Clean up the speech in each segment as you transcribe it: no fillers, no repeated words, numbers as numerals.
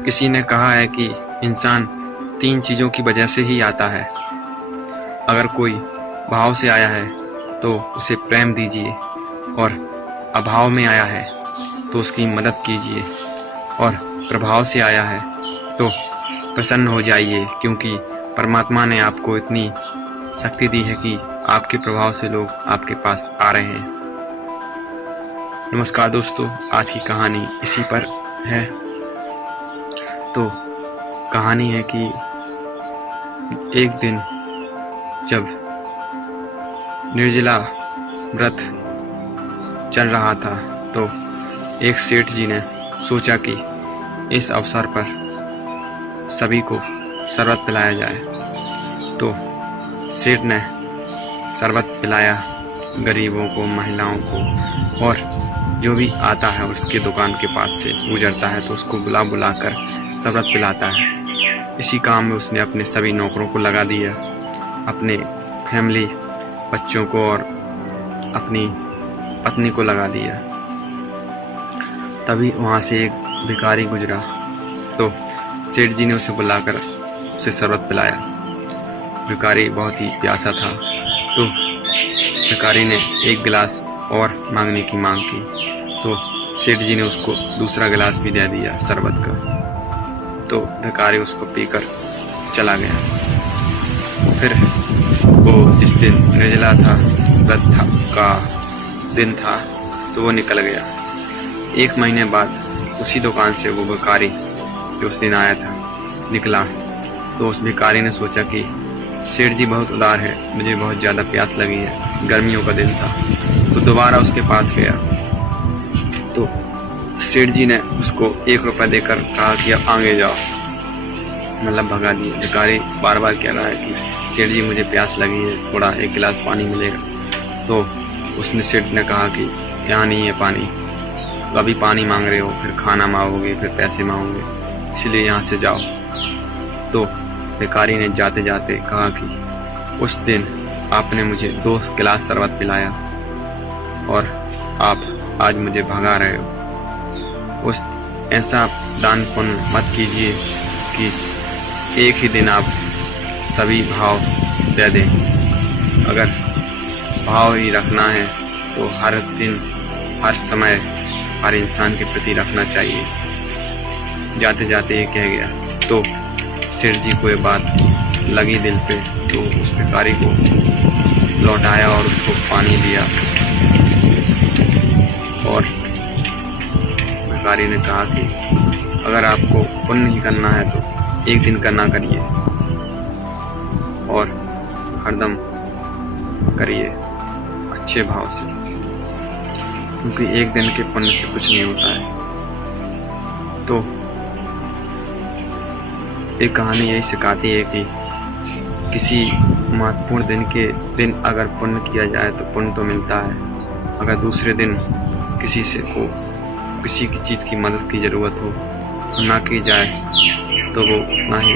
किसी ने कहा है कि इंसान 3 चीज़ों की वजह से ही आता है। अगर कोई भाव से आया है तो उसे प्रेम दीजिए, और अभाव में आया है तो उसकी मदद कीजिए, और प्रभाव से आया है तो प्रसन्न हो जाइए, क्योंकि परमात्मा ने आपको इतनी शक्ति दी है कि आपके प्रभाव से लोग आपके पास आ रहे हैं। नमस्कार दोस्तों, आज की कहानी इसी पर है। तो कहानी है कि एक दिन जब निर्जला व्रत चल रहा था तो एक सेठ जी ने सोचा कि इस अवसर पर सभी को शरबत पिलाया जाए। तो सेठ ने शरबत पिलाया गरीबों को, महिलाओं को, और जो भी आता है उसके दुकान के पास से गुजरता है तो उसको बुला बुला कर शरबत पिलाता है। इसी काम में उसने अपने सभी नौकरों को लगा दिया, अपने फैमिली, बच्चों को और अपनी पत्नी को लगा दिया। तभी वहाँ से एक भिखारी गुजरा तो सेठ जी ने उसे बुलाकर उसे शरबत पिलाया। भिखारी बहुत ही प्यासा था तो भिखारी ने एक गिलास और मांगने की मांग की तो सेठ जी ने उसको दूसरा गिलास भी दे दिया शरबत का। तो भिखारी उसको पीकर चला गया। फिर वो जिस दिन निर्जला था, व्रत का दिन था, तो वो निकल गया। 1 महीने बाद उसी दुकान से वो भिखारी जो उस दिन आया था निकला। तो उस भिखारी ने सोचा कि सेठ जी बहुत उदार है, मुझे बहुत ज़्यादा प्यास लगी है, गर्मियों का दिन था। तो दोबारा उसके पास गया तो सेठ जी ने उसको 1 रुपया देकर कहा कि अब आगे जाओ, मतलब भगा दिए। भिखारी बार बार कह रहा है कि सेठ जी मुझे प्यास लगी है, थोड़ा 1 गिलास पानी मिलेगा। तो उसने सेठ ने कहा कि यहाँ नहीं है पानी, तो अभी पानी मांग रहे हो, फिर खाना मांगोगे, फिर पैसे मांगोगे, इसलिए यहाँ से जाओ। तो भिखारी ने जाते जाते कहा कि उस दिन आपने मुझे 2 गिलास शरबत पिलाया और आप आज मुझे भगा रहे हो। उस ऐसा दान पुण्य मत कीजिए कि एक ही दिन आप सभी भाव दे दें। अगर भाव ही रखना है तो हर दिन, हर समय, हर इंसान के प्रति रखना चाहिए। जाते जाते ये कह गया तो सेठ जी को ये बात लगी दिल पे, तो उस भिखारी को लौटाया और उसको पानी दिया। और भिखारी ने कहा कि अगर आपको पुण्य ही करना है तो एक दिन का ना करिए और हरदम करिए अच्छे भाव से, क्योंकि एक दिन के पुण्य से कुछ नहीं होता है। तो एक कहानी यही सिखाती है कि किसी महत्वपूर्ण दिन अगर पुण्य किया जाए तो पुण्य तो मिलता है। अगर दूसरे दिन किसी की चीज़ की मदद की ज़रूरत हो तो ना की जाए तो वो उतना ही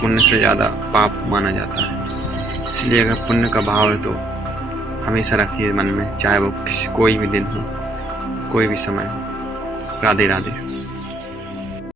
पुण्य से ज़्यादा पाप माना जाता है। इसलिए अगर पुण्य का भाव है तो हमेशा रखिए मन में, चाहे वो कोई भी दिन हो, कोई भी समय हो। राधे राधे।